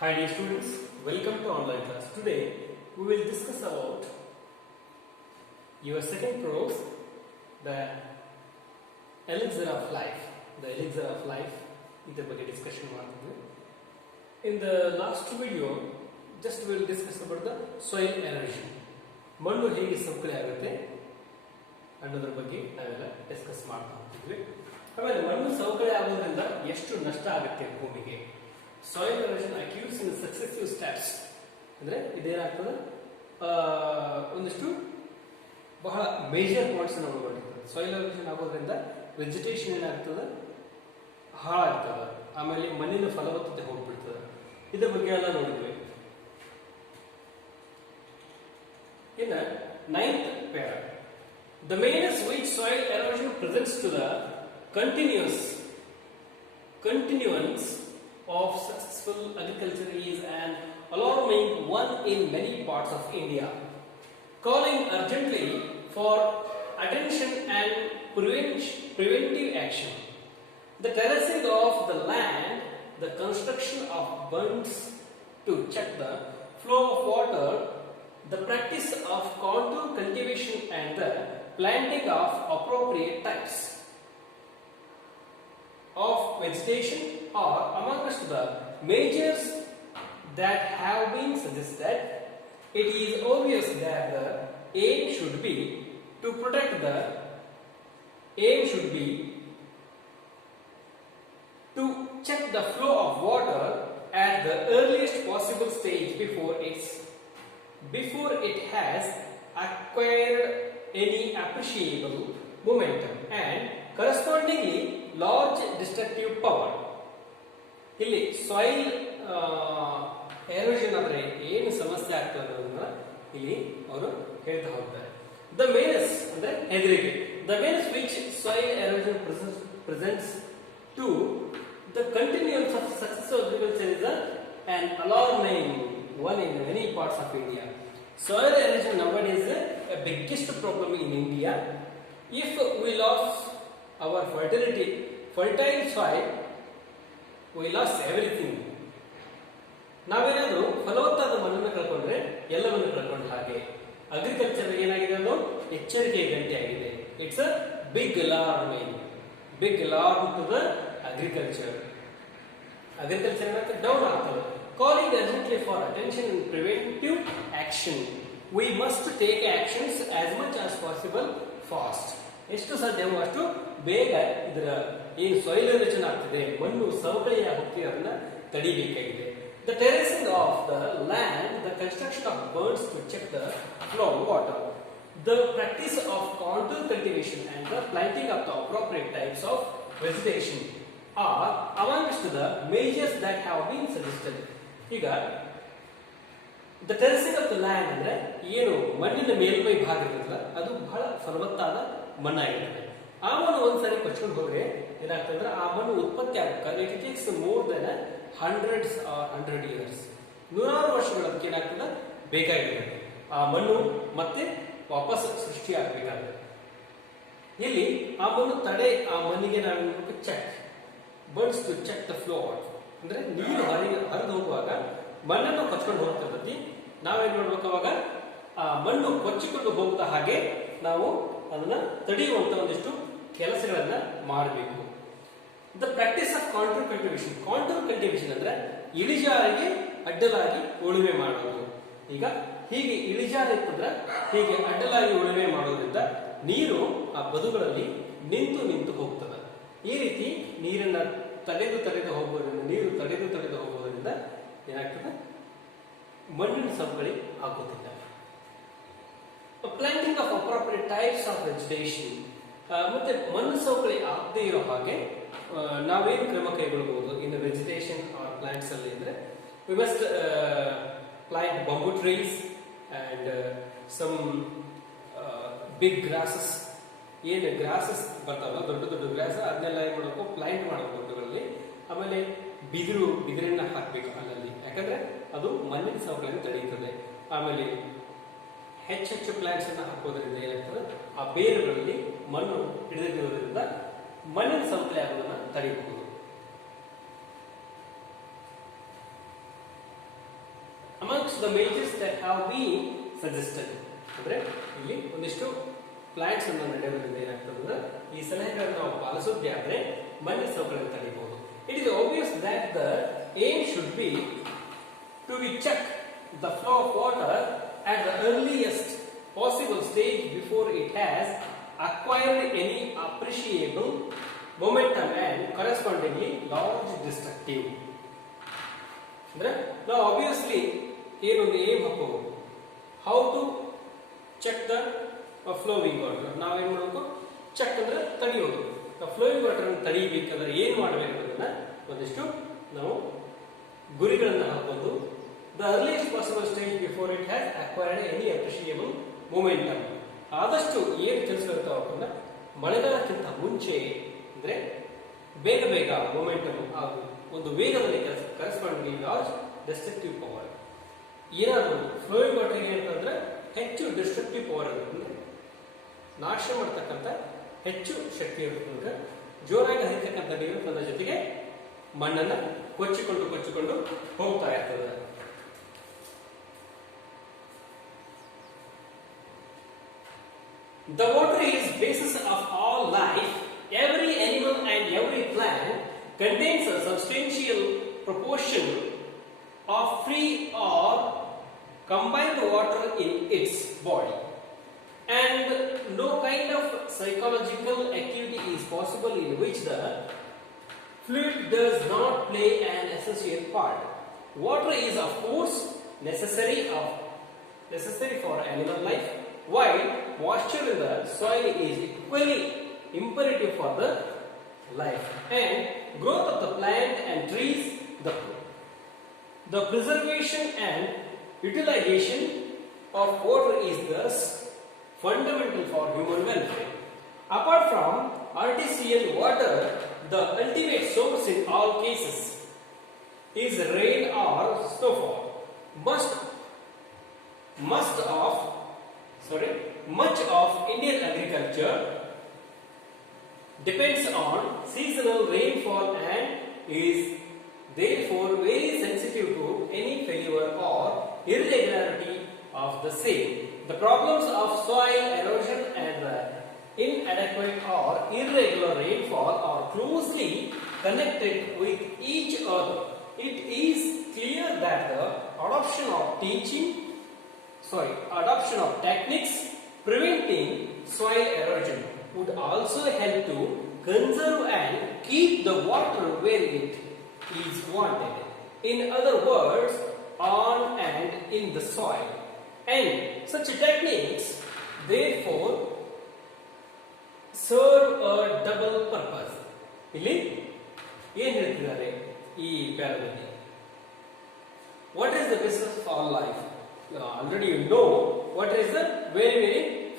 Hi dear students, welcome to online class. Today we will discuss about your second prose, the elixir of life. The elixir of life ಇದರ ಬಗ್ಗೆ discussion ಮಾಡ್ತಿದ್ವಿ. In the last video, just we will discuss about the soil erosion. ಮಣ್ಣು ಹೇಗೆ ಸವಕಳಿ ಆಗುತ್ತೆ ಅನ್ನೋದ್ರ ಬಗ್ಗೆ ನಾವೆಲ್ಲ ಡಿಸ್ಕಸ್ ಮಾಡ್ತಾ ಹೋಗ್ತಿದ್ವಿ. ಆಮೇಲೆ ಮಣ್ಣು ಸವಕಳಿ ಆಗೋದ್ರಿಂದ ಎಷ್ಟು ನಷ್ಟ ಆಗುತ್ತೆ ಭೂಮಿಗೆ. ಸಾಯಿಲ್ ಎರೋಷನ್ ಅಕ್ಯೂಸ್ ಇನ್ ಸಕ್ಸೆಸಿವ್ ಸ್ಟೆಪ್ಸ್ ಅಂದ್ರೆ ಇದೇನಾಗ್ತದೆ ಒಂದಿಷ್ಟು ಬಹಳ ಮೇಜರ್ ಪಾಯಿಂಟ್ಸ್ ನಾವು ನೋಡಿರ್ತದೆ. ಸಾಯಿಲ್ ಎರೋಷನ್ ಆಗೋದ್ರಿಂದ ವೆಜಿಟೇಷನ್ ಏನಾಗ್ತದೆ ಹಾಳಾಗ್ತದೆ, ಆಮೇಲೆ ಮಣ್ಣಿನ ಫಲವತ್ತತೆ ಹೋಗ್ಬಿಡ್ತದೆ. ಇದ್ರ ಬಗ್ಗೆ ಎಲ್ಲ ನೋಡಿದ್ವಿ. In the 9th para, the means which soil erosion presents to the continuance of successful agriculture is an alarming one in many parts of India, calling urgently for attention and preventive action. The terracing of the land, the construction of bunds to check the flow of water, the practice of contour cultivation and the planting of appropriate types of vegetation are amongst the measures that have been suggested. It is obvious that the aim should be to check the flow of water at the earliest possible stage before it has acquired any appreciable momentum and correspondingly large destructive power. ಇಲ್ಲಿ soil erosion ಅಂದ್ರೆ ಏನು ಸಮಸ್ಯೆ ಆಗ್ತದೆ ಅನ್ನೋದನ್ನ ಇಲ್ಲಿ ಅವರು ಹೇಳ್ತಾ ಹೋಗ್ತಾರೆ. ದ ಮೇನಸ್ ಅಂದ್ರೆ ಹೆದರಿಕೆ. The menace which soil erosion presents to the continuance of successful agriculture is an alarming one in many parts of India. Soil erosion nowadays is a biggest problem in India. If we lost our fertile soil, we lost everything. ನಾವೇನಾದ್ರೂ ಫಲವತ್ತಾದ ಮಣ್ಣನ್ನು ಕಳ್ಕೊಂಡ್ರೆ ಎಲ್ಲವನ್ನು ಕಳ್ಕೊಂಡ ಹಾಗೆ. Agriculture ಏನಾಗಿದೆ ಅದು ಎಚ್ಚರಿಕೆ ಗಂಟೆ ಆಗಿದೆ. It's a big alarm to the agriculture ಏನಾಗ್ತದೆ ಡೌನ್ ಆಗ್ತದೆ. Calling urgently for attention and preventive action. We must take actions as much as possible fast. ಎಷ್ಟು ಸಾಧ್ಯವೋ ಅಷ್ಟು ಬೇಗ ಇದರ ಏನು ಸಾಯಿಲ್ ಎರೋಷನ್ ಆಗ್ತಿದೆ, ಮಣ್ಣು ಸವಕಳಿ ಆಗುತ್ತೆ, ಅದನ್ನ ತಡಿಬೇಕಾಗಿದೆ. The terracing of the land, the construction of bunds to check the flow of water, the practice of contour cultivation and the planting of the appropriate types of vegetation are amongst the measures that have been suggested. ಈಗ the ಟೆರಸಿಂಗ್ of the land ಅಂದ್ರೆ ಏನು ಮಣ್ಣಿನ ಮೇಲ್ಮೈ ಭಾಗ ಇರುತ್ತಲ್ಲ ಅದು ಬಹಳ ಫಲವತ್ತಾದ ಮಣ್ಣಾಗಿರುತ್ತೆ. ಆ ಮಣ್ಣು ಒಂದ್ಸರಿ ಕೊಚ್ಕೊಂಡು ಹೋದ್ರೆ ಏನಾಗ್ತದೆ, ಆ ಮಣ್ಣು ಉತ್ಪತ್ತಿ ಆಗಬೇಕಾದ್ರೆ it takes more than 100 years, 100 ವರ್ಷಗಳು ಅದಕ್ಕೆ ಏನಾಗ್ತದೆ ಬೇಕಾಗಿರುತ್ತೆ. ಆ ಮಣ್ಣು ಮತ್ತೆ ವಾಪಸ್ ಸೃಷ್ಟಿ ಆಗಬೇಕಾಗುತ್ತೆ. ಇಲ್ಲಿ ಆ ಮಣ್ಣಿಗೆ ನಾವು check birds to check the flow water ಅಂದ್ರೆ ನೀರು ಹರಿದು ಹೋಗುವಾಗ ಮಣ್ಣನ್ನು ಕೊಚ್ಕೊಂಡು ಹೋಗ್ತಿರ್ತೈತಿ. ನಾವೇನ್ ಮಾಡ್ಬೇಕು, ಅವಾಗ ಆ ಮಣ್ಣು ಕೊಚ್ಚಿಕೊಂಡು ಹೋಗದ ಹಾಗೆ ನಾವು ಅದನ್ನ ತಡೆಯುವಂತ ಒಂದಿಷ್ಟು ಕೆಲಸಗಳನ್ನ ಮಾಡಬೇಕು. The practice of contour cultivation ಅಂದ್ರೆ ಇಳಿಜಾರಿಗೆ ಅಡ್ಡಲಾಗಿ ಉಳುಮೆ ಮಾಡೋದು. ಈಗ ಹೀಗೆ ಇಳಿಜಾರು ಇತ್ತಂದ್ರೆ ಹೀಗೆ ಅಡ್ಡಲಾಗಿ ಉಳುಮೆ ಮಾಡೋದ್ರಿಂದ ನೀರು ಆ ಬದುಗಳಲ್ಲಿ ನಿಂತು ಹೋಗ್ತದೆ. ಈ ರೀತಿ ನೀರನ್ನ ತಡೆದು ಹೋಗೋದ್ರಿಂದ ಏನಾಗ್ತದೆ, ಮಣ್ಣಿನ ಸವಕಳಿ ಆಗುತ್ತಿಲ್ಲ. Planting of appropriate types of vegetation, ಮತ್ತೆ ಮಣ್ಣು ಸವಕಳಿ ಆಗದೆ ಇರೋ ಹಾಗೆ ನಾವೇನು ಕ್ರಮ ಕೈಗೊಳ್ಳಬಹುದು ಇನ್ ವೆಜಿಟೇಷನ್ ಆರ್ ಪ್ಲಾಂಟ್ಸ್ ಅಲ್ಲಿ ಅಂದ್ರೆ we must plant bamboo trees and some big grasses. ಏನು ಗ್ರಾಸಸ್ ಬರ್ತಾವಲ್ಲ, ದೊಡ್ಡ ಗ್ರಾಸ್, ಅದನ್ನೆಲ್ಲ ಏನ್ ಮಾಡಬೇಕು, ಪ್ಲಾಂಟ್ ಮಾಡಬೇಕು ದೊಡ್ಡಗಳಲ್ಲಿ. ಆಮೇಲೆ ಬಿದಿರನ್ನ ಹಾಕ್ಬೇಕು ಅಲ್ಲಲ್ಲಿ, ಯಾಕಂದ್ರೆ ಅದು ಮಣ್ಣಿನ ಸವಕಳಿಯನ್ನು ತಡೆಯುತ್ತದೆ. ಆಮೇಲೆ ಹೆಚ್ಚು ಪ್ಲಾಂಟ್ಸ್ ಅನ್ನ ಹಾಕೋದ್ರಿಂದ ಏನಾಗ್ತದೆ, ಆ ಬೇರುಗಳಲ್ಲಿ ಮಣ್ಣು ಹಿಡಿದಿರೋದ್ರಿಂದ ಮಣ್ಣಿನ ಸವಕಳಿ ಆಗೋದನ್ನ ತಡೆಯಬಹುದು. amongst the measures that have been suggested. ಅಂದ್ರೆ ಇಲ್ಲಿ ಒಂದಿಷ್ಟು ಪ್ಲಾಂಟ್ಸ್ ಅನ್ನು ನಡೆಯುವುದರಿಂದ ಏನಾಗ್ತದೆ ಈ ಸಲಹೆಗಳನ್ನು ನಾವು ಪಾಲಿಸೋದೇ ಆದ್ರೆ ಮಣ್ಣಿನ ಸವಕಳಿಯನ್ನು ತಡೆಯಬಹುದು. It is obvious that the aim should be to check the flow of water at the earliest possible stage before it has acquired any appreciable momentum and correspondingly large destructive. ಅಂದ್ರೆ ನಾವು obviously ಏನೊಂದು aim ಹಾಕೋಬಹುದು, how to check the flowing water. ನಾವೇನ್ ಮಾಡಬೇಕು, check ಅಂದ್ರೆ ತಡೆಯೋದು. Flowing water ಅನ್ನು ತಡೆಯಬೇಕಾದ್ರೆ ಏನ್ ಮಾಡಬೇಕು ಅನ್ನೋದನ್ನ ಒಂದಿಷ್ಟು ನಾವು ಗುರಿಗಳನ್ನ ಹಾಕೊಂಡು the earliest possible stage before it has acquired any appreciable momentum. ಆದಷ್ಟು ಏನು ಕೆಲಸಗಳು ಅವನ್ನ ಮಳೆಗಾಲಕ್ಕಿಂತ ಮುಂಚೆ ಅಂದ್ರೆ ಬೇಗ ಬೇಗ ಮೊಮೆಂಟಮ್ ಹಾಗೂ ಒಂದು ವೇಗದಲ್ಲಿ ಕೆಲಸ ಕರೆಸ್ಪಾಂಡಿಂಗ್ ಲಾರ್ಜ್ ಡಿಸ್ಟ್ರಕ್ಟಿವ್ ಪವರ್. ಏನಾದರೂ ಫ್ಲೋಯಿಂಗ್ ವಾಟರ್ ಏನಂತಂದ್ರೆ ಹೆಚ್ಚು ಡಿಸ್ಟ್ರಕ್ಟಿವ್ ಪವರ್ ಇರುತ್ತೆ, ನಾಶ ಮಾಡ್ತಕ್ಕಂಥ ಹೆಚ್ಚು ಶಕ್ತಿ ಇರುತ್ತೆ. ಜೋರಾಗಿ ಹರಿತಕ್ಕಂಥ ನೀರು ತನ್ನ ಜೊತೆಗೆ ಮಣ್ಣನ್ನ ಕೊಚ್ಚಿಕೊಂಡು ಹೋಗ್ತಾ ಇರ್ತದೆ. The water is basis of all life. Every animal and every plant contains a substantial proportion of free or combined water in its body, and no kind of psychological activity is possible in which the fluid does not play an essential part. Water is of course necessary for animal life, while moisture in the soil is equally imperative for the life and growth of the plant and trees. The preservation and utilization of water is thus fundamental for human welfare. Apart from artesian water, the ultimate source in all cases is rain or snowfall. Much of Indian agriculture depends on seasonal rainfall and is therefore very sensitive to any failure or irregularity of the same. The problems of soil erosion and the inadequate or irregular rainfall are closely connected with each other. It is clear that the adoption of techniques preventing soil erosion would also help to conserve and keep the water where it is wanted. In other words, on and in the soil. And such techniques therefore serve a double purpose. ಇಲ್ಲಿ ಏನು ಹೇಳ್ತಿದ್ದಾರೆ ಈ ಪ್ಯಾರಾದಲ್ಲಿ? What is the business of all life? Already you know what is the very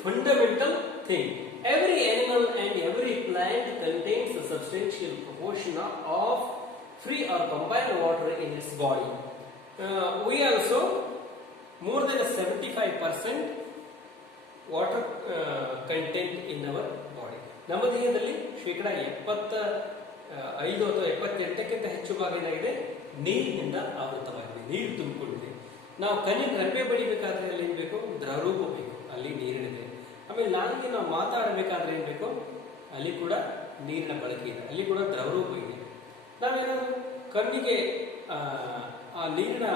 fundamental thing. Every animal and every plant contains a substantial proportion of free or combined water in its body. We also more than 75% water content in our body. ನಮ್ಮ ದೇಹದಲ್ಲಿ ಶೇಕಡ 75 ಅಥವಾ 78ಕ್ಕಿಂತ ಹೆಚ್ಚು ಭಾಗ ಏನಾಗಿದೆ, ನೀರಿನಿಂದ ಆವೃತವಾಗಿದೆ, ನೀರು ತುಂಬಿಕೊಂಡಿದೆ. ನಾವು ಕಣ್ಣಿಗೆ ರೆಪ್ಪೆ ಬಡಿಬೇಕಾದ್ರೆ ಅಲ್ಲಿ ಏನ್ ಬೇಕು, ದ್ರವರೂಪ ಬೇಕು, ಅಲ್ಲಿ ನೀರಿನಿದೆ. ಆಮೇಲೆ ನಾಲಿಗೆ ನಾವು ಮಾತಾಡಬೇಕಾದ್ರೆ ಏನ್ ಬೇಕು, ಅಲ್ಲಿ ಕೂಡ ನೀರಿನ ಬಳಕೆ ಇದೆ, ಅಲ್ಲಿ ಕೂಡ ದ್ರವರೂಪ ಇದೆ. ನಾವೇನಾದ್ರು ಕಣ್ಣಿಗೆ ಆ ನೀರಿನ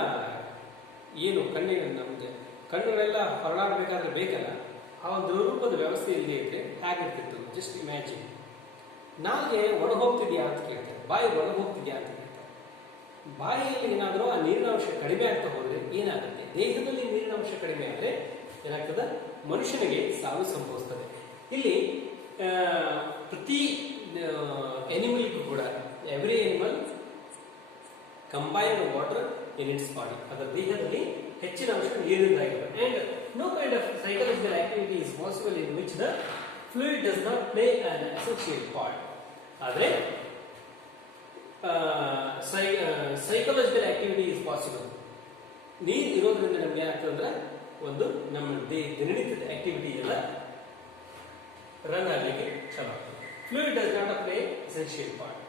ಏನು ಕಣ್ಣಿನ ನಮಗೆ ಕಣ್ಣುಗಳೆಲ್ಲ ಹೊರಡಾಡಬೇಕಾದ್ರೆ ಬೇಕಲ್ಲ, ಆ ಒಂದು ರೂಪದ ವ್ಯವಸ್ಥೆ ಇಲ್ಲದೆ ಇದ್ರೆ ಹೇಗಿರ್ತಿತ್ತು? Just imagine. ನಾಲ್ಗೆ ಒಣಗೋಗ್ತಿದ್ಯಾ ಅಂತ ಕೇಳ್ತಾರೆ, ಬಾಯಿ ಒಣಗೋಗ್ತಿದ್ಯಾ ಅಂತ ಕೇಳ್ತಾರೆ. ಬಾಯಿಯಲ್ಲಿ ಏನಾದರೂ ಆ ನೀರಿನ ಅಂಶ ಕಡಿಮೆ ಆಗ್ತಾ ಹೋದ್ರೆ ಏನಾಗುತ್ತೆ? ದೇಹದಲ್ಲಿ ನೀರಿನ ಅಂಶ ಕಡಿಮೆ ಆದರೆ ಏನಾಗ್ತದೆ? ಮನುಷ್ಯನಿಗೆ ಸಾವು ಸಂಭವಿಸ್ತದೆ. ಇಲ್ಲಿ ಪ್ರತಿ ಎನಿಮಲ್ಗೂ ಕೂಡ every animal combined water in its body. ಅದರ ದೇಹದಲ್ಲಿ ಹೆಚ್ಚಿನ ಅಂಶ ನೀರಿನದಾಗಿದೆ. And no kind of psychological activity is possible in which the fluid does not play an essential part. ಆದರೆ psychological activity is possible. ನೀರು ಇರೋದ್ರಿಂದ ನಮ್ಗೆ ಏನಾಗ್ತದೆ ಅಂದ್ರೆ ಒಂದು ನಮ್ಮ ದಿನನಿತ್ಯದ ಆಕ್ಟಿವಿಟಿ ಎಲ್ಲ ರನ್ ಆಗಲಿಕ್ಕೆ ಚಲೋ ಆಗ್ತದೆ. Fluid does not play essential part.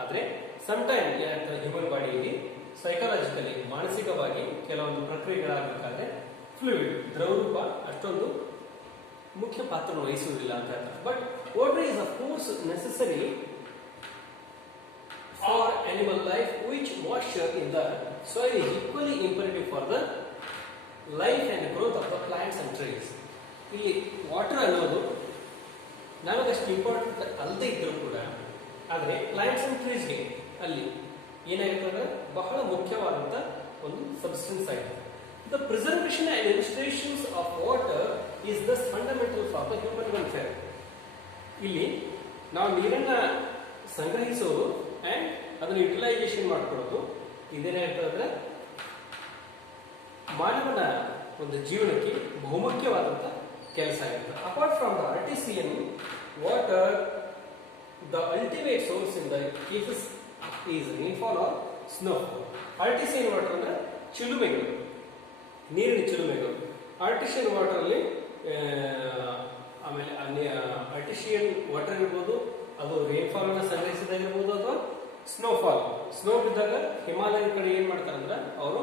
ಆದರೆ ಸಮ್ಟೈಮ್ ಏನಾಗ್ತದೆ, ಹ್ಯೂಮನ್ ಬಾಡಿಯಲ್ಲಿ ಸೈಕಾಲಜಿಕಲಿ ಮಾನಸಿಕವಾಗಿ ಕೆಲವೊಂದು ಪ್ರಕ್ರಿಯೆ ಪ್ರಕ್ರಿಯೆಗಳಾಗಬೇಕಾದ್ರೆ ಫ್ಲೂಯಿಡ್ ದ್ರವರೂಪ ಅಷ್ಟೊಂದು ಮುಖ್ಯ ಪಾತ್ರ ವಹಿಸುವುದಿಲ್ಲ ಅಂತ ಹೇಳ್ತಾರೆ. But water is of course necessary for animal life, which moisture in the soil is equally imperative for the life and growth of the plants and trees. ಇಲ್ಲಿ ವಾಟರ್ ಅನ್ನೋದು ನಮಗಷ್ಟು ಇಂಪಾರ್ಟೆಂಟ್ ಅಲ್ಲದೆ ಇದ್ರೂ ಕೂಡ ಆದರೆ ಪ್ಲಾಂಟ್ಸ್ ಅಂಡ್ ಟ್ರೀಸ್ಗೆ ಅಲ್ಲಿ ಏನಾಗಿರ್ತದೆ ಬಹಳ ಮುಖ್ಯವಾದಂಥ ಒಂದು ಸಬ್ಸ್ಟೆನ್ಸ್ ಆಗಿದೆ. The preservation and illustrations of water is thus fundamental for the human welfare. ಇಲ್ಲಿ ನಾವು ನೀರನ್ನ ಸಂಗ್ರಹಿಸೋದು ಅಂಡ್ ಅದನ್ನು ಯುಟಿಲೈಸೇಷನ್ ಮಾಡ್ಕೊಳ್ಳೋದು ಇದೇನಾಗ್ತದೆ ಮಾನವನ ಒಂದು ಜೀವನಕ್ಕೆ ಬಹುಮುಖ್ಯವಾದಂಥ ಕೆಲಸ ಆಗಿರ್ತದೆ. Apart from the artesian water, the ultimate source in the cases is rainfall or snowfall. Artesian water ಅಂದ್ರೆ ಚಿಲುಮೆಗಳು, ನೀರಿನ ಚಿಲುಮೆಗಳು. ಆರ್ಟಿಷಿಯನ್ ವಾಟರ್ ಅಲ್ಲಿ ಆಮೇಲೆ ಆರ್ಟಿಷಿಯನ್ ವಾಟರ್ ಇರ್ಬೋದು, ಅದು ರೈನ್ಫಾಲ್ ಅನ್ನ ಸಂಗ್ರಹಿಸಿದಾಗಿರ್ಬೋದು ಅಥವಾ ಸ್ನೋಫಾಲ್. ಸ್ನೋ ಬಿದ್ದಾಗ ಹಿಮಾಲಯ ಕಡೆ ಏನ್ ಮಾಡ್ತಾರೆ ಅಂದ್ರೆ ಅವರು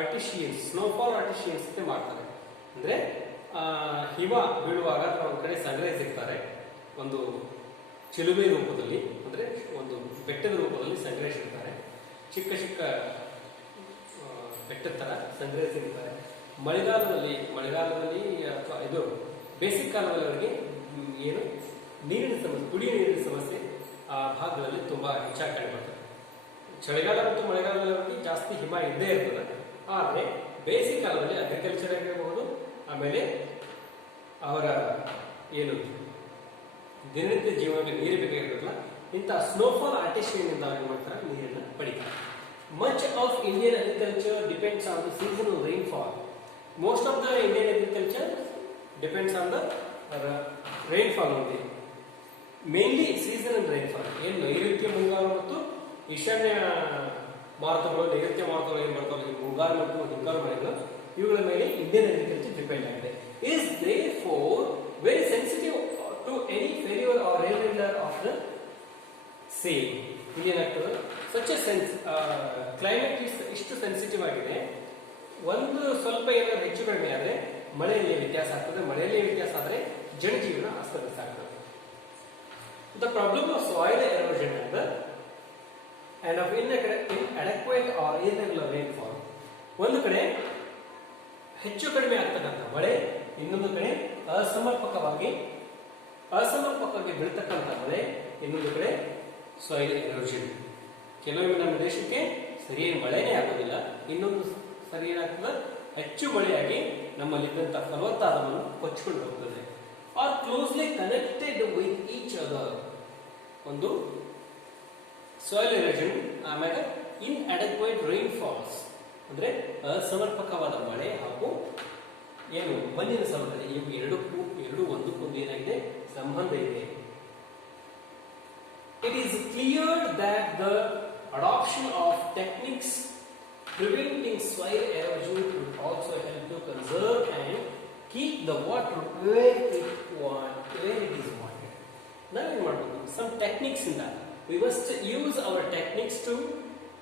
ಆರ್ಟಿಷಿಯನ್ಸ್ ಸ್ನೋಫಾಲ್ ಆರ್ಟಿಷಿಯನ್ಸ್ ಅಂತ ಮಾಡ್ತಾರೆ. ಅಂದ್ರೆ ಹಿಮ ಬೀಳುವಾಗ ಅಥವಾ ಒಂದು ಕಡೆ ಸಂಗ್ರಹಿಸಿರ್ತಾರೆ ಒಂದು ಚಿಲುಮೆ ರೂಪದಲ್ಲಿ, ಅಂದ್ರೆ ಒಂದು ಬೆಟ್ಟದ ರೂಪದಲ್ಲಿ ಸಂಗ್ರಹಿಸಿರ್ತಾರೆ. ಚಿಕ್ಕ ಚಿಕ್ಕ ಬೆಟ್ಟದ ತರ ಸಂಗ್ರಹಿಸಿರ್ತಾರೆ. ಮಳೆಗಾಲದಲ್ಲಿ ಅಥವಾ ಇದು ಬೇಸಿಗೆ ಕಾಲದಲ್ಲಿ ಅವರಿಗೆ ಏನು ನೀರಿನ ಸಮಸ್ಯೆ, ಕುಡಿಯುವ ನೀರಿನ ಸಮಸ್ಯೆ ಆ ಭಾಗಗಳಲ್ಲಿ ತುಂಬಾ ಹೆಚ್ಚಾಗಿ ಕಂಡುಬರ್ತದೆ. ಚಳಿಗಾಲ ಮತ್ತು ಮಳೆಗಾಲದಲ್ಲಿ ಅವರಿಗೆ ಜಾಸ್ತಿ ಹಿಮ ಇದ್ದೇ ಇರ್ತದೆ. ಆದರೆ ಬೇಸಿಗೆ ಕಾಲದಲ್ಲಿ ಅಗ್ರಿಕಲ್ಚರ್ ಆಗಿರಬಹುದು, ಆಮೇಲೆ ಅವರ ಏನು ದಿನನಿತ್ಯ ಜೀವನಕ್ಕೆ ನೀರು ಬೇಕಾಗಿರೋದಿಲ್ಲ, ಇಂಥ ಸ್ನೋಫಾಲ್ ಆರ್ಟಿಷಿಯನ್ ಇಂದ ಅವ್ರು ಮಾಡ್ತಾರೆ ನೀರನ್ನು ಪಡಿತಾರೆ. Much of Indian agriculture depends on the seasonal rainfall. Most of the Indian agriculture depends on the rainfall only. Mainly seasonal rainfall ಏನು ನೈಋತ್ಯ ಮುಂಗಾರು ಮತ್ತು ಈಶಾನ್ಯ ಮಾರುತಗಳು, ನೈಋತ್ಯ ಮಾರುತಗಳು ಏನು ಬರ್ತಾವೆ, ಮುಂಗಾರು ಮತ್ತು ಹಿಂಗಾರು ಮಳೆಗಳು, ಇವುಗಳ ಮೇಲೆ ಇಂಡಿಯನ್ ಅಗ್ರಿಕಲ್ಚರ್ ಡಿಪೆಂಡ್ ಆಗಿದೆ. Is therefore very sensitive to any failure or rare of the same. ಇಲ್ಲಿ ಏನಾಗ್ತದೆ, ಸಚ್ ಕ್ಲೈಮೇಟ್ ಇಷ್ಟು ಸೆನ್ಸಿಟಿವ್ ಆಗಿದೆ, ಒಂದು ಸ್ವಲ್ಪ ಏನಾದ್ರು ಹೆಚ್ಚು ಕಡಿಮೆ ಆದರೆ ಮಳೆಯಲ್ಲಿ ವ್ಯತ್ಯಾಸ ಆಗ್ತದೆ, ಮಳೆಯಲ್ಲಿ ವ್ಯತ್ಯಾಸ ಆದರೆ ಜನಜೀವನ ಅಸ್ತವ್ಯಸ್ತ ಆಗ್ತದೆ. The problem of soil erosion and of inadequate or irregular rainfall. ಒಂದು ಕಡೆ ಹೆಚ್ಚು ಕಡಿಮೆ ಆಗ್ತಕ್ಕಂಥ ಮಳೆ, ಇನ್ನೊಂದು ಕಡೆ ಅಸಮರ್ಪಕವಾಗಿ ಬೀಳ್ತಕ್ಕಂಥ ಮಳೆ, ಇನ್ನೊಂದು ಕಡೆ ಸಾಯಿಲ್ ಎರೋಷನ್. ಕೆಲವೊಮ್ಮೆ ನಮ್ಮ ದೇಶಕ್ಕೆ ಸರಿಯಾಗಿ ಮಳೆನೇ ಆಗೋದಿಲ್ಲ, ಇನ್ನೊಂದು ಸರಿ ಏನಾಗ್ತದೆ ಹೆಚ್ಚು ಮಳೆಯಾಗಿ ನಮ್ಮಲ್ಲಿದ್ದಂಥ ಫಲವತ್ತಾದವನ್ನು ಕೊಚ್ಚಿಕೊಂಡು ಹೋಗ್ತದೆ. R closely connected with each other. ಒಂದು ಸಾಯಿಲ್ ಎರೋಷನ್, ಆಮೇಲೆ ಇನ್ಅಡೆಕ್ವೇಟ್ ರೈನ್ಫಾಲ್ಸ್ ಅಂದ್ರೆ ಅಸಮರ್ಪಕವಾದ ಮಳೆ ಹಾಗೂ ಏನು ಮಣ್ಣಿನ ಸವಕಳಿ, ಇವು ಎರಡು ಒಂದಕ್ಕೊಂದು ಏನಾಗಿದೆ ಸಂಬಂಧ ಇದೆ. It is clear that the adoption of techniques preventing soil erosion would also help to conserve and keep the water where it is wanted. ನಾವೇನ್ ಮಾಡಬೇಕು, some techniques ಇಂದ we must use our techniques to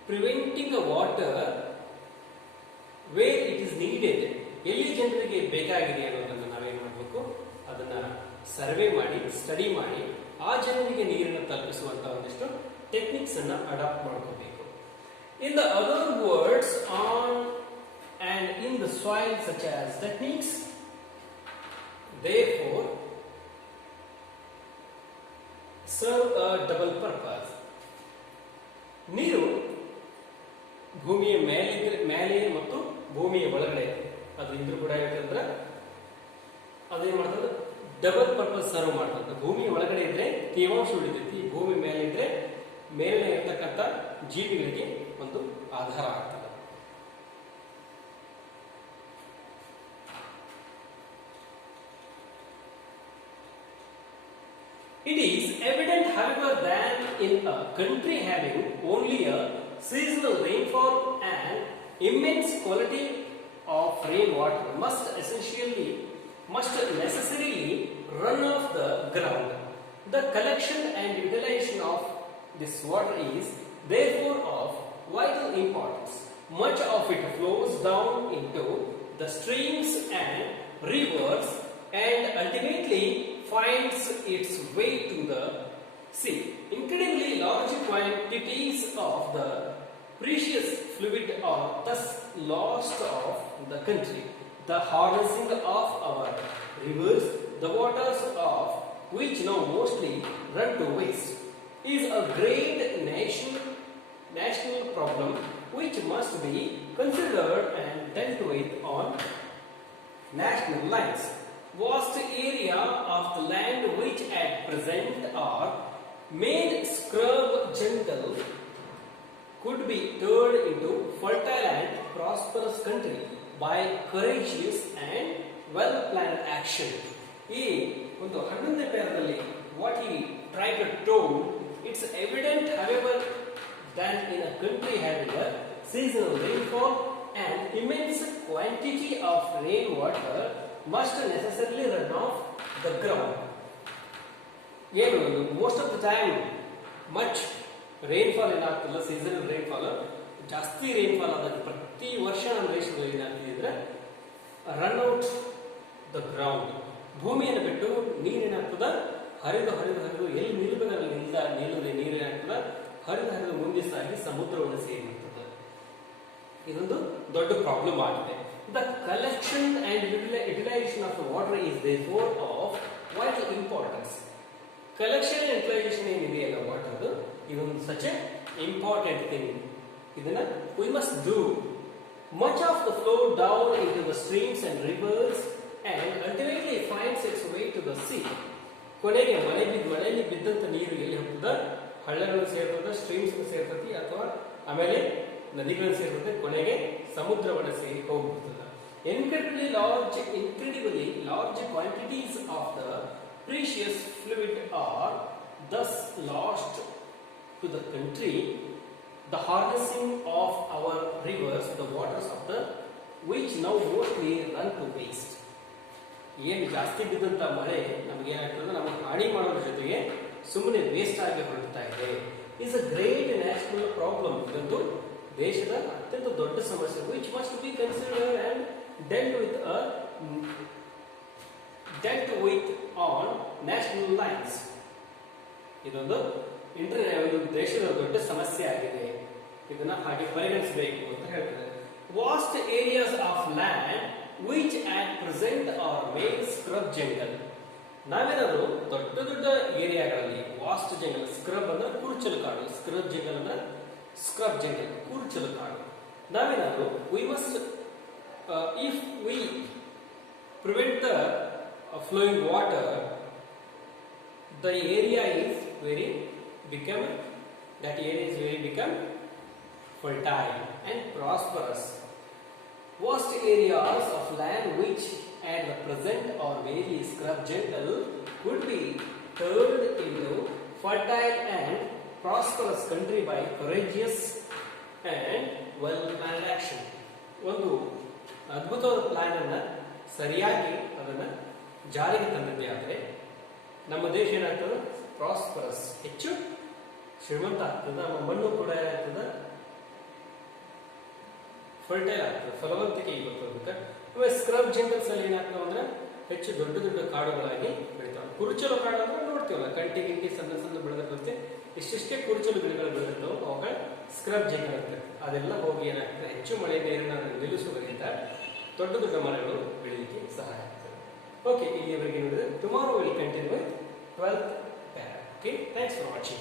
preventing the water where it is needed. ಎಲ್ಲಿ ಜನರಿಗೆ ಬೇಕಾಗಿದೆ ಅನ್ನೋದನ್ನ ನಾವೇನ್ ಮಾಡಬೇಕು, ಅದನ್ನ ಸರ್ವೆ ಮಾಡಿ ಸ್ಟಡಿ ಮಾಡಿ ಆ ಜನರಿಗೆ ನೀರನ್ನು ತಲುಪಿಸುವಂತ ಒಂದಿಷ್ಟು ಟೆಕ್ನಿಕ್ಸ್ ಅನ್ನ ಅಡಾಪ್ಟ್ ಮಾಡ್ಕೋಬೇಕು. In the other words, on and in the soil such as techniques therefore serve a double purpose. ನೀರು ಭೂಮಿಯ ಮೇಲೆ ಮತ್ತು ಭೂಮಿಯ ಒಳಗಡೆ ಅದು ಇದ್ರೂ ಕೂಡ ಯಾಕಂದ್ರೆ ಅದೇನ್ ಮಾಡ್ತದೆ, ಡಬಲ್ ಪರ್ಪಸ್ ಸರ್ವ್ ಮಾಡ್ತದೆ. ಭೂಮಿ ಒಳಗಡೆ ಇದ್ರೆ ತೇವಾಂಶ ಉಳಿತೈತಿ, ಭೂಮಿ ಮೇಲೆ ಇದ್ರೆ ಮೇಲೆ ಇರ್ತಕ್ಕಂಥ ಜೀವಿಗಳಿಗೆ ಒಂದು ಆಧಾರ ಆಗ್ತದೆ. It is evident, however, that in a country having only a seasonal rainfall and immense quality of rainwater must necessarily run off the ground. The collection and utilization of this water is therefore of vital importance. much of it flows down into the streams and rivers and ultimately finds its way to the sea. Incredibly large quantities of the precious fluid are thus lost of the country. The harnessing of our rivers, the waters of which now mostly run to waste, is a great national problem which must be considered and dealt with on national lines. Vast area of the land which at present are main scrub jungle could be turned into fertile and prosperous country by courageous and well planned action. ಈ ಒಂದು 11ನೇ ಪ್ಯಾರಾದಲ್ಲಿ what he tried to told, it's evident however that in a country having a seasonal rainfall an immense quantity of rainwater must necessarily run off the ground. Most of the time much rainfall ಏನಾಗ್ತಿಲ್ಲ, seasonal rainfall ಜಾಸ್ತಿ rainfall ಆದಾಗ ಪ್ರತಿ ವರ್ಷ ನಮ್ಮ ದೇಶದಲ್ಲಿ ಏನಾಗ್ತಿದೆ ಅಂದ್ರೆ run out the ground, ಭೂಮಿಯನ್ನು ಬಿಟ್ಟು ನೀರೇನಾಗ್ತದ ಹರಿದು ಹರಿದು ಹರಿದು ಎಲ್ಲಿ ನಿಲ್ಲಬೇಕಾದ್ರೆ ನಿಲ್ಲದೆ ನೀರೇನಾಗ್ತದ ಹರಿದು ಹರಿದು ಮುಂದೆ ಸಾಗಿ ಸಮುದ್ರವನ್ನು ಸೇರಿರ್ತದೆ. ಇದೊಂದು ದೊಡ್ಡ ಪ್ರಾಬ್ಲಮ್ ಆಗಿದೆ. The collection and utilisation of the water is therefore of vital importance. Collection and utilisation ಏನಿದೆಯಲ್ಲ ವಾಟರ್ದು, ಇದೊಂದು ಸಚ್ ಎ ಇಂಪಾರ್ಟೆಂಟ್ ಥಿಂಗ್. ಇದನ್ನ we must do. Much of the flow down into the streams and rivers and ultimately finds its way to the sea. ಕೊನೆಗೆ ಮಳೆಯಲ್ಲಿ ಬಿದ್ದಂತ ನೀರು ಎಲ್ಲಿ ಹೋಗ್ತದ, ಹಳ್ಳಗಳು ಸೇರ್ತದ, streams ಸೇರ್ತತಿ ಅಥವಾ ಆಮೇಲೆ ನದಿಗಳು ಸೇರ್ತದೆ, ಕೊನೆಗೆ ಸಮುದ್ರವನ್ನು ಸೇರಿ ಹೋಗ್ಬಿಡ್ತದ. Incredibly large quantities of the precious fluid are thus lost to the country. The harnessing of our rivers, the waters of the which now mostly run to waste. ಏನು ಜಾಸ್ತಿ ಬಿದ್ದಂತ ಮಳೆ ನಮಗೆ ಏನಾಗ್ತದೆ, ನಮಗೆ ಹಾನಿ ಮಾಡೋದ್ರ ಜೊತೆಗೆ ಸುಮ್ಮನೆ ವೇಸ್ಟ್ ಆಗಿ ಹೊರಡ್ತಾ ಇದೆ. Is a great national problem. ಇದೊಂದು ದೇಶದ ಅತ್ಯಂತ ದೊಡ್ಡ ಸಮಸ್ಯೆ which must be considered and delt with on national lines. ಇದೊಂದು ದೇಶದ ದೊಡ್ಡ ಸಮಸ್ಯೆ ಆಗಿದೆ, ಇದನ್ನ ಹಾಗೆ ಪರಿಗಣಿಸಬೇಕು ಅಂತ ಹೇಳ್ತಾರೆ. Vast areas of land which at present are main scrub jungle. ನಾವೇನಾದ್ರು ದೊಡ್ಡ ದೊಡ್ಡ ಏರಿಯಾಗಳಲ್ಲಿ ವಾಸ್ಟ್ ಜಂಗಲ್, ಸ್ಕ್ರಬ್ ಅಂದ್ರೆ ಕುರುಚಲು ಕಾಡು, ಸ್ಕ್ರಬ್ ಜಂಗಲ್ ಅಂದ್ರೆ ಕುರುಚಲು ಕಾಡು. ನಾವೇನಾದ್ರು we must if we prevent the flowing water, the area is very become fertile and prosperous. Vast areas of land which at the present are merely scrub jungle could be turned into fertile and prosperous country by courageous and well planned action. ಒಂದು ಅದ್ಭುತವಾದ plan ಅನ್ನ ಸರಿಯಾಗಿ ಅದನ್ನ ಜಾರಿಗೆ ತಂದಿದ್ದೆ ಆದರೆ ನಮ್ಮ ದೇಶ ಏನಾಗ್ತದೆ, ಪ್ರಾಸ್ಪರಸ್, ಹೆಚ್ಚು ಶ್ರೀಮಂತ ಆಗ್ತದೆ. ನಮ್ಮ ಮಣ್ಣು ಕೂಡ ಏನಾಗ್ತದೆ, ಫರ್ಟೈಲ್ ಆಗ್ತದೆ, ಫಲವಂತಿಕೆ ಬರ್ತದೆ. ಆಮೇಲೆ ಸ್ಕ್ರಬ್ ಜಂಗಲ್ಸ್ ಅಲ್ಲಿ ಏನಾಗ್ತಾವ ಅಂದ್ರೆ ಹೆಚ್ಚು ದೊಡ್ಡ ದೊಡ್ಡ ಕಾಡುಗಳಾಗಿ ಬೆಳಿತಾವೆ. ಕುರುಚಲು ಕಾಡು ಅಂದ್ರೆ ನೋಡ್ತೀವಲ್ಲ, ಕಂಟಿ ಗಿಂಟಿ ಸಣ್ಣ ಸಣ್ಣ ಬೆಳೆದಿರ್ತದೆ, ಇಷ್ಟಿಷ್ಟೇ ಕುರುಚಲು ಗಿಡಗಳು ಬೆಳೆದಿರ್ತಾವೆ, ಅವಾಗ ಸ್ಕ್ರಬ್ ಜಂಗಲ್ ಇರ್ತದೆ. ಅದೆಲ್ಲ ಹೋಗಿ ಏನಾಗ್ತದೆ, ಹೆಚ್ಚು ಮಳೆ ನೀರನ್ನು ನಿಲ್ಲಿಸುವುದರಿಂದ ದೊಡ್ಡ ದೊಡ್ಡ ಮರಗಳು ಬೆಳೀಲಿಕ್ಕೆ ಸಹಾಯ ಆಗ್ತದೆ. Okay, ಇಲ್ಲಿಯವರೆಗೆ ನೋಡಿದ್ರೆ tomorrow we'll continue with 12th para. Okay, thanks for watching.